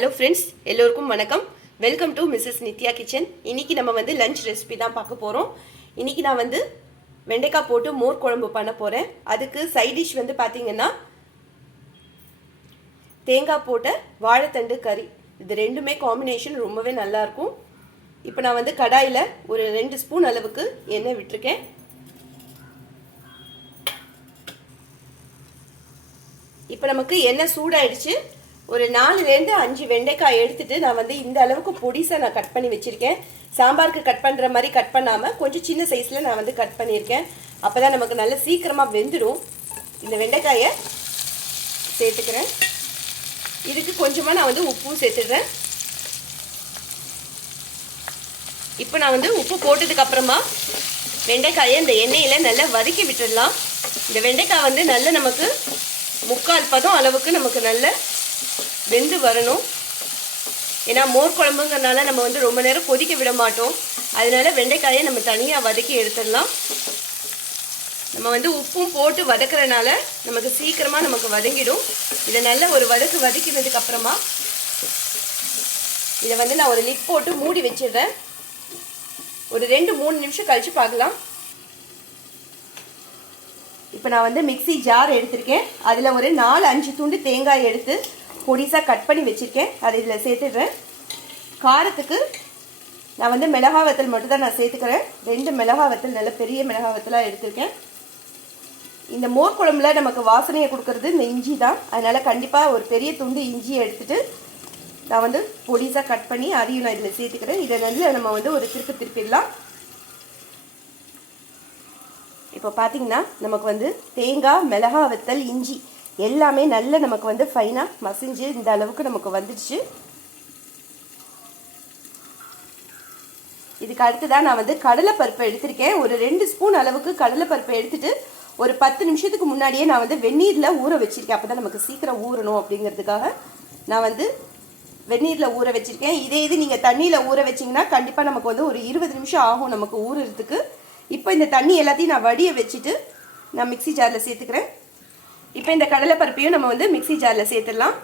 Hello friends எல்லோருக்கும் வணக்கம். Welcome to Mrs Nithya kitchen இன்னைக்கு நம்ம வந்து லஞ்ச் ரெசிபி தான் பார்க்க போகிறோம் இன்னைக்கு நான் வந்து வெண்டைக்காய் போட்டு மோர் குழம்பு பண்ண போகிறேன் அதுக்கு சைட் டிஷ் வந்து பார்த்தீங்கன்னா தேங்காய் போட்ட வாழைத்தண்டு கறி. இது ரெண்டுமே காம்பினேஷன் ரொம்பவே நல்லாயிருக்கும் இப்போ நான் வந்து கடாயில் ஒரு ரெண்டு ஸ்பூன் அளவுக்கு எண்ணெய் விட்டிருக்கேன். இப்போ நமக்கு எண்ணெய் சூடாயிடுச்சு. ஒரு நாலுலேருந்து அஞ்சு வெண்டைக்காய் எடுத்துட்டு நான் வந்து இந்த அளவுக்கு பொடிசாக நான் கட் பண்ணி வச்சுருக்கேன். சாம்பாருக்கு கட் பண்ணுற மாதிரி கட் பண்ணாமல் கொஞ்சம் சின்ன சைஸில் நான் வந்து கட் பண்ணியிருக்கேன். அப்போ தான் நமக்கு நல்ல சீக்கிரமாக வெந்துடும் இந்த வெண்டைக்காயை சேர்த்துக்கிறேன். இதுக்கு கொஞ்சமாக நான் வந்து உப்பும் சேர்த்துடுறேன். இப்போ நான் வந்து உப்பு போட்டதுக்கப்புறமா வெண்டைக்காயை இந்த எண்ணெயில் நல்லா வதக்கி விட்டுடலாம். இந்த வெண்டைக்காய் வந்து நல்ல நமக்கு முக்கால் பதம் அளவுக்கு நமக்கு நல்ல வெந்து வரணும். ஏன்னா மோர் குழம்புங்கிறனால நம்ம வந்து ரொம்ப நேரம் கொதிக்க விட மாட்டோம். அதனால வெண்டைக்காயை நம்ம தனியாக வதக்கி எடுத்துடலாம். நம்ம வந்து உப்பும் போட்டு வதக்குறனால நமக்கு சீக்கிரமாக நமக்கு வதங்கிடும். இதை நல்ல ஒரு வதக்கு வதக்கினதுக்கு அப்புறமா இதை வந்து நான் ஒரு லிப் போட்டு மூடி வச்சிடுறேன். ஒரு ரெண்டு மூணு நிமிஷம் கழித்து பார்க்கலாம். இப்போ நான் வந்து மிக்சி ஜார் எடுத்திருக்கேன். அதில் ஒரு நாலு அஞ்சு துண்டு தேங்காய் எடுத்து பொடிசாக கட் பண்ணி வச்சுருக்கேன். அதை இதில் சேர்த்துடுறேன். காரத்துக்கு நான் வந்து மிளகா வத்தல் மட்டும் தான் நான் சேர்த்துக்கிறேன். ரெண்டு மிளகா வத்தல் நல்ல பெரிய மிளகா வத்தலாக எடுத்திருக்கேன். இந்த மோர் குழம்புல நமக்கு வாசனையை கொடுக்கறது இந்த இஞ்சி தான். அதனால் கண்டிப்பாக ஒரு பெரிய துண்டு இஞ்சியை எடுத்துகிட்டு நான் வந்து பொடிசாக கட் பண்ணி அதையும் நான் இதில் சேர்த்துக்கிறேன். இதை வந்து நம்ம வந்து ஒரு திருப்பி திருப்பிடலாம். இப்போ பார்த்தீங்கன்னா நமக்கு வந்து தேங்காய் மிளகா வத்தல் இஞ்சி எல்லாமே நல்ல நமக்கு வந்து ஃபைனாக மசிஞ்சு இந்த அளவுக்கு நமக்கு வந்துடுச்சு. இதுக்கு அடுத்ததான் நான் வந்து கடலைப்பருப்பை எடுத்திருக்கேன். ஒரு ரெண்டு ஸ்பூன் அளவுக்கு கடலைப்பருப்பை எடுத்துட்டு ஒரு பத்து நிமிஷத்துக்கு முன்னாடியே நான் வந்து வெந்நீரில் ஊற வச்சுருக்கேன். அப்போ தான் நமக்கு சீக்கிரம் ஊறணும் அப்படிங்கிறதுக்காக நான் வந்து வெந்நீரில் ஊற வச்சுருக்கேன். இதே இது நீங்கள் தண்ணியில் ஊற வச்சிங்கன்னா கண்டிப்பாக நமக்கு வந்து ஒரு இருபது நிமிஷம் ஆகும் நமக்கு ஊறுறதுக்கு இப்போ இந்த தண்ணி எல்லாத்தையும் நான் வடிய வச்சுட்டு நான் மிக்சி ஜாரில் சேர்த்துக்கிறேன். இப்போ இந்த கடலைப்பருப்பையும் நம்ம வந்து மிக்சி ஜாரில் சேர்த்துடலாம்.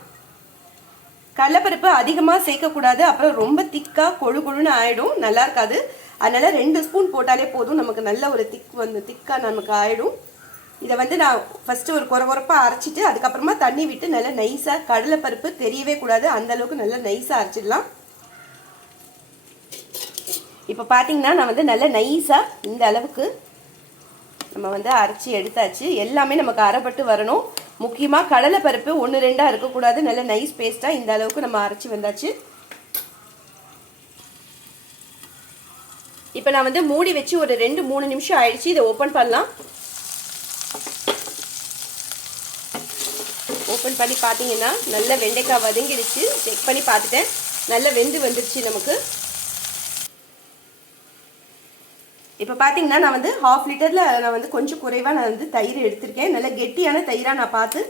கடலைப்பருப்பு அதிகமாக சேர்க்கக்கூடாது. அப்புறம் ரொம்ப திக்காக கொழு கொழுன்னு ஆகிடும் நல்லா இருக்காது. அதனால் ரெண்டு ஸ்பூன் போட்டாலே போதும். நமக்கு நல்ல ஒரு திக் வந்து திக்காக நமக்கு ஆகிடும் இதை வந்து நான் ஃபஸ்ட்டு ஒரு குறை குறைப்பாக அரைச்சிட்டு அதுக்கப்புறமா தண்ணி விட்டு நல்லா நைஸாக கடலைப்பருப்பு தெரியவே கூடாது. அந்த அளவுக்கு நல்லா நைஸாக அரைச்சிடலாம். இப்போ பார்த்தீங்கன்னா நான் வந்து நல்லா நைஸாக இந்த அளவுக்கு நம்ம வந்து அரைச்சி எடுத்தாச்சு. எல்லாமே நமக்கு அரைப்பட்டு வரணும். முக்கியமாக கடலை பருப்பு ஒன்று ரெண்டாக இருக்கக்கூடாது. நல்ல நைஸ் பேஸ்ட்டாக இந்த அளவுக்கு நம்ம அரைச்சி வந்தாச்சு. இப்போ நான் வந்து மூடி வச்சு ஒரு ரெண்டு மூணு நிமிஷம் ஆயிடுச்சு. இதை ஓப்பன் பண்ணலாம். ஓப்பன் பண்ணி பார்த்தீங்கன்னா நல்ல வெண்டைக்காய் வதங்கிடுச்சு. செக் பண்ணி பார்த்துட்டேன். நல்ல வெந்து வந்துடுச்சு நமக்கு. இப்போ பார்த்தீங்கன்னா நான் வந்து ஹாஃப் லிட்டரில் நான் வந்து கொஞ்சம் குறைவாக நான் வந்து தயிர் எடுத்திருக்கேன். நல்ல கெட்டியான தயிராக நான் பார்த்து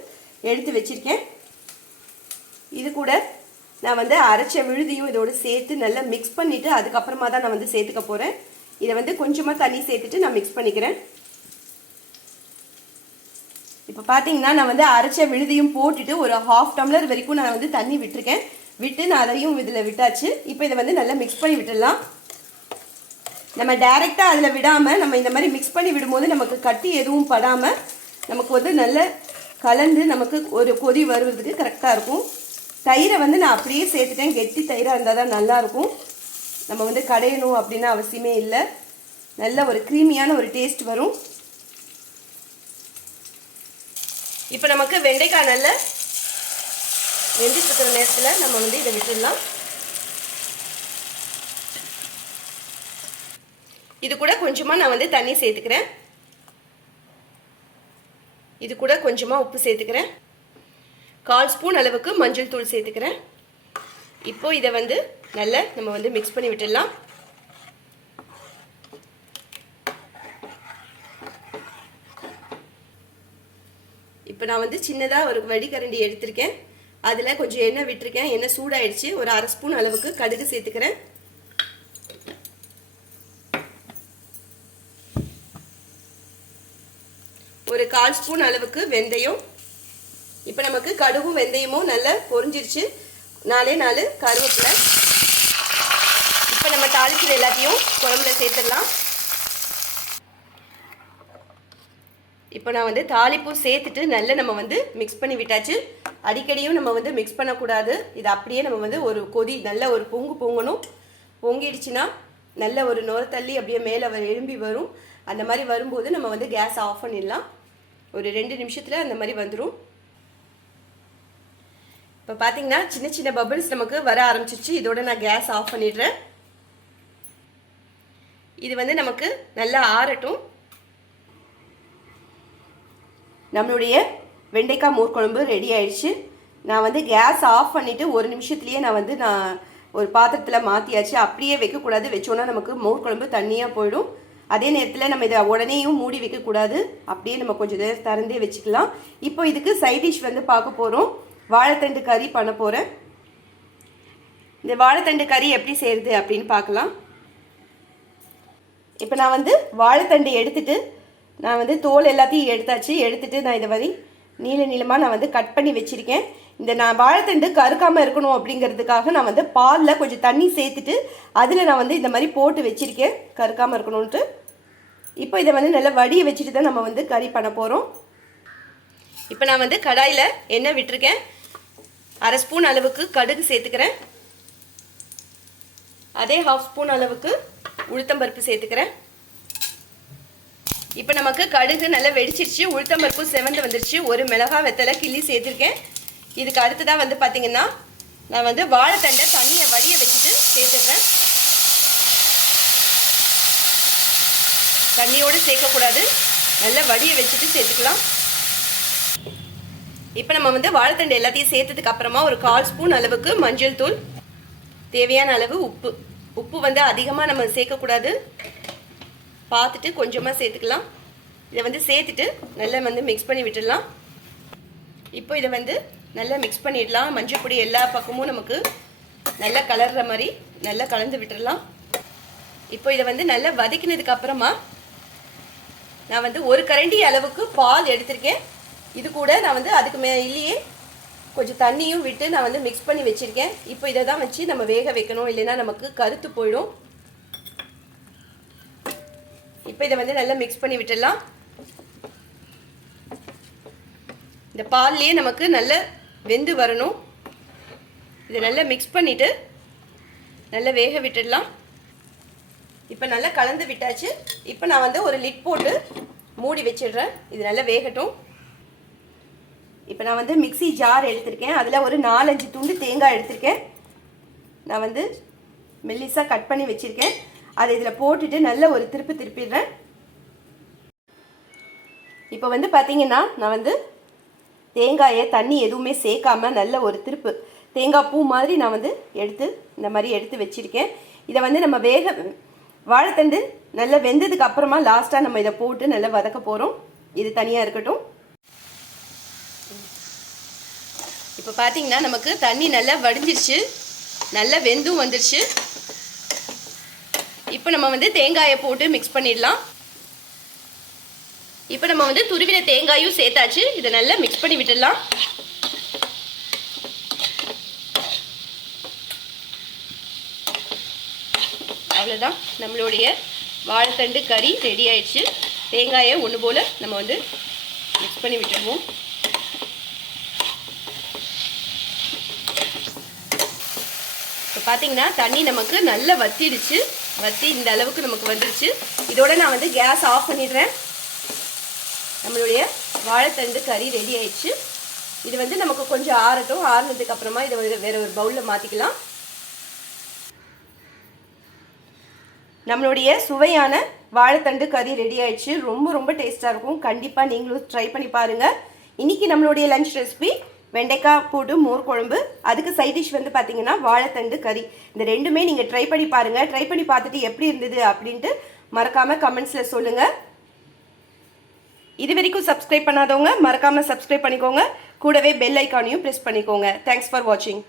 எடுத்து வச்சுருக்கேன். இது கூட நான் வந்து அரைச்ச விழுதியும் இதோடு சேர்த்து நல்லா மிக்ஸ் பண்ணிவிட்டு அதுக்கப்புறமா தான் நான் வந்து சேர்த்துக்க போகிறேன் இதை வந்து கொஞ்சமாக தண்ணி சேர்த்துட்டு நான் மிக்ஸ் பண்ணிக்கிறேன். இப்போ பார்த்தீங்கன்னா நான் வந்து அரைச்ச விழுதியும் போட்டுட்டு ஒரு ஹாஃப் டம்ளர் வரைக்கும் நான் வந்து தண்ணி விட்டுருக்கேன். விட்டு நான் அதையும் இதில் விட்டாச்சு. இப்போ இதை வந்து நல்லா மிக்ஸ் பண்ணி விட்டுடலாம். நம்ம டைரெக்டாக அதில் விடாமல் நம்ம இந்த மாதிரி மிக்ஸ் பண்ணி விடும்போது நமக்கு கட்டி எதுவும் படாமல் நமக்கு வந்து நல்ல கலந்து நமக்கு ஒரு கொதி வருவதுக்கு கரெக்டாக இருக்கும். தயிரை வந்து நான் அப்படியே சேர்த்துட்டேன். கெட்டி தயிராக இருந்தால் தான் நல்லாயிருக்கும் நம்ம வந்து கடையணும் அப்படின்னு அவசியமே இல்லை. நல்ல ஒரு க்ரீமியான ஒரு டேஸ்ட் வரும். இப்போ நமக்கு வெண்டைக்காய் நல்ல வெந்துட்டு இருக்கிற நேரத்தில் நம்ம வந்து இதை விட்டுடலாம். இது கூட கொஞ்சமாக நான் வந்து தண்ணி சேர்த்துக்கிறேன். இது கூட கொஞ்சமாக உப்பு சேர்த்துக்கிறேன். கால் ஸ்பூன் அளவுக்கு மஞ்சள் தூள் சேர்த்துக்கிறேன். இப்போ இதை வந்து நல்லா நம்ம வந்து மிக்ஸ் பண்ணி விட்டுடலாம். இப்போ நான் வந்து சின்னதாக ஒரு வடிகரண்டி எடுத்திருக்கேன். அதில் கொஞ்சம் எண்ணெய் விட்டுருக்கேன். எண்ணெய் சூடாயிடுச்சு. ஒரு அரை ஸ்பூன் அளவுக்கு கடுகு சேர்த்துக்கிறேன். ஒரு கால் ஸ்பூன் அளவுக்கு வெந்தயம். இப்போ நமக்கு கடுகும் வெந்தயமும் நல்லா பொரிஞ்சிருச்சு. நாலே நாலு கருவேப்பிலை. இப்போ நம்ம தாளிக்கிற எல்லாத்தையும் குழம்புல சேர்த்துடலாம். இப்போ நான் வந்து தாளிப்பு சேர்த்துட்டு நல்லா நம்ம வந்து மிக்ஸ் பண்ணி விட்டாச்சு. அடிக்கடியும் நம்ம வந்து மிக்ஸ் பண்ணக்கூடாது. இது அப்படியே நம்ம வந்து ஒரு கொதி நல்ல ஒரு பொங்கு பொங்கணும். பொங்கிடுச்சுன்னா நல்ல ஒரு நுர தள்ளி அப்படியே மேலே எழும்பி வரும். அந்த மாதிரி வரும்போது நம்ம வந்து கேஸ் ஆஃப் பண்ணிடலாம். ஒரு ரெண்டு நிமிஷத்தில் அந்த மாதிரி வந்துடும் இப்போ பார்த்தீங்கன்னா சின்ன சின்ன பபிள்ஸ் நமக்கு வர ஆரம்பிச்சிருச்சு. இதோட நான் கேஸ் ஆஃப் பண்ணிடுறேன். இது வந்து நமக்கு நல்லா ஆறட்டும். நம்மளுடைய வெண்டைக்காய் மோர் குழம்பு ரெடி ஆயிடுச்சு. நான் வந்து கேஸ் ஆஃப் பண்ணிவிட்டு ஒரு நிமிஷத்துலேயே நான் வந்து நான் ஒரு பாத்திரத்தில் மாற்றியாச்சு அப்படியே வைக்கக்கூடாது. வச்சோன்னா நமக்கு மோர் குழம்பு தண்ணியாக போயிடும். அதே நேரத்தில் நம்ம இதை உடனேயும் மூடி வைக்கக்கூடாது அப்படியே நம்ம கொஞ்சம் நேரம் திறந்தே வச்சுக்கலாம். இப்போ இதுக்கு சைட் டிஷ் வந்து பார்க்க போகிறோம் வாழைத்தண்டு கறி பண்ண போகிறேன் இந்த வாழைத்தண்டு கறி எப்படி செய்கிறது அப்படின்னு பார்க்கலாம். இப்போ நான் வந்து வாழைத்தண்டு எடுத்துட்டு நான் வந்து தோல் எல்லாத்தையும் எடுத்தாச்சு. எடுத்துட்டு நான் இதை மாதிரி நீள நீளமாக நான் வந்து கட் பண்ணி வச்சுருக்கேன். இந்த நான் வாழைத்தண்டு கருக்காமல் இருக்கணும் அப்படிங்கிறதுக்காக நான் வந்து பாலில் கொஞ்சம் தண்ணி சேர்த்துட்டு அதில் நான் வந்து இந்த மாதிரி போட்டு வச்சுருக்கேன். கருக்காமல் இருக்கணும்ன்ட்டு. இப்போ இதை வந்து நல்லா வடியை வச்சுட்டு தான் நம்ம வந்து கறி பண்ண போகிறோம் இப்போ நான் வந்து கடாயில் எண்ணெய் விட்டுருக்கேன். அரை ஸ்பூன் அளவுக்கு கடுகு சேர்த்துக்கிறேன். அதே ஹாஃப் ஸ்பூன் அளவுக்கு உளுத்தம்பருப்பு சேர்த்துக்கிறேன். இப்போ நமக்கு கடுகு நல்லா வெடிச்சிருச்சு. உளுத்தம்பருப்பு செவந்து வந்துருச்சு. ஒரு மிளகா வெத்தலை கிள்ளி சேர்த்துருக்கேன். இதுக்கு அடுத்ததாக வந்து பார்த்தீங்கன்னா நான் வந்து வாழைத்தண்டை தண்ணியை வடிய வச்சுட்டு சேர்த்துடுறேன். தண்ணியோடு சேர்க்கக்கூடாது. நல்லா வடிய வச்சுட்டு சேர்த்துக்கலாம். இப்போ நம்ம வந்து வாழைத்தண்டு எல்லாத்தையும் சேர்த்ததுக்கு அப்புறமா ஒரு கால் ஸ்பூன் அளவுக்கு மஞ்சள் தூள் தேவையான அளவு உப்பு. உப்பு வந்து அதிகமாக நம்ம சேர்க்கக்கூடாது. பார்த்துட்டு கொஞ்சமாக சேர்த்துக்கலாம். இதை வந்து சேர்த்துட்டு நல்லா வந்து மிக்ஸ் பண்ணி விட்டுடலாம். இப்போ இதை வந்து நல்லா மிக்ஸ் பண்ணிடலாம். மஞ்சள் பொடி எல்லா பக்கமும் நமக்கு நல்லா கலர்ற மாதிரி நல்லா கலந்து விட்டுடலாம். இப்போ இதை வந்து நல்லா வதக்கினதுக்கு அப்புறமா நான் வந்து ஒரு கரண்டி அளவுக்கு பால் எடுத்திருக்கேன். இது கூட நான் வந்து அதுக்கு மே இல்லையே கொஞ்சம் தண்ணியும் விட்டு நான் வந்து மிக்ஸ் பண்ணி வச்சுருக்கேன். இப்போ இதை தான் வச்சு நம்ம வேக வைக்கணும். இல்லைன்னா நமக்கு கருத்து போயிடும். இப்போ இதை வந்து நல்லா மிக்ஸ் பண்ணி விட்டுடலாம். இந்த பால்லையே நமக்கு நல்ல வெந்து வரணும். இதை நல்லா மிக்ஸ் பண்ணிவிட்டு நல்லா வேக விட்டுடலாம். இப்போ நல்லா கலந்து விட்டாச்சு. இப்போ நான் வந்து ஒரு லிட் போட்டு மூடி வச்சிடுறேன். இது நல்லா வேகட்டும். இப்போ நான் வந்து மிக்ஸி ஜார் எடுத்திருக்கேன். அதில் ஒரு நாலஞ்சு துண்டு தேங்காய் எடுத்திருக்கேன். நான் வந்து மெல்லிஸாக கட் பண்ணி வச்சுருக்கேன். அதை இதில் போட்டுட்டு நல்ல ஒரு திருப்பு திருப்பிடுறேன். இப்போ வந்து பார்த்தீங்கன்னா நான் வந்து தேங்காயை தண்ணி எதுவுமே சேர்க்காம நல்ல ஒரு திருப்பு. தேங்காய் பூ மாதிரி நான் வந்து எடுத்து இந்த மாதிரி எடுத்து வச்சுருக்கேன். இதை வந்து நம்ம வேக வாழைத்தண்டு நல்லா வெந்ததுக்கு அப்புறமா லாஸ்ட்டாக நம்ம இதை போட்டு நல்லா வதக்க போகிறோம் இது தனியாக இருக்கட்டும். இப்போ பார்த்தீங்கன்னா நமக்கு தண்ணி நல்லா வடிஞ்சிருச்சு. நல்லா வெந்தும் வந்துருச்சு. இப்போ நம்ம வந்து தேங்காயை போட்டு மிக்ஸ் பண்ணிடலாம். இப்போ நம்ம வந்து துருவின தேங்காயும் சேர்த்தாச்சு. இதை நல்லா மிக்ஸ் பண்ணி விட்டுடலாம். அவ்வளோதான் நம்மளுடைய வாழைத்தண்டு கறி ரெடி ஆயிடுச்சு. தேங்காயை ஒன்று போல் நம்ம வந்து மிக்ஸ் பண்ணி விட்டுருவோம். இப்போ பார்த்தீங்கன்னா தண்ணி நமக்கு நல்லா வத்திடுச்சு. வத்தி இந்த அளவுக்கு நமக்கு வந்துருச்சு. இதோட நான் வந்து கேஸ் ஆஃப் பண்ணிடுறேன். நம்மளுடைய வாழைத்தண்டு கறி ரெடி ஆயிடுச்சு. இது வந்து நமக்கு கொஞ்சம் ஆறட்டும். ஆறுனதுக்கு அப்புறமா இதை வந்து வேற ஒரு பவுலில் மாற்றிக்கலாம் நம்மளுடைய சுவையான வாழைத்தண்டு கறி ரெடி ஆயிடுச்சு. ரொம்ப ரொம்ப டேஸ்ட்டாக இருக்கும். கண்டிப்பாக நீங்களும் ட்ரை பண்ணி பாருங்கள் இன்னைக்கு நம்மளுடைய லஞ்ச் ரெசிபி வெண்டைக்காய் போட்டு மோர் குழம்பு. அதுக்கு சைட் டிஷ் வந்து பார்த்தீங்கன்னா வாழைத்தண்டு கறி. இந்த ரெண்டுமே நீங்கள் ட்ரை பண்ணி பாருங்கள் ட்ரை பண்ணி பார்த்துட்டு எப்படி இருந்தது அப்படின்ட்டு மறக்காமல் கமெண்ட்ஸில் சொல்லுங்கள் இது வரைக்கும் சப்ஸ்கிரைப் பண்ணாதவங்க மறக்காமல் சப்ஸ்கிரைப் பண்ணிக்கோங்க. கூடவே பெல் ஐக்கானையும் ப்ரெஸ் பண்ணிக்கோங்க. தேங்க்ஸ் ஃபார் வாட்சிங்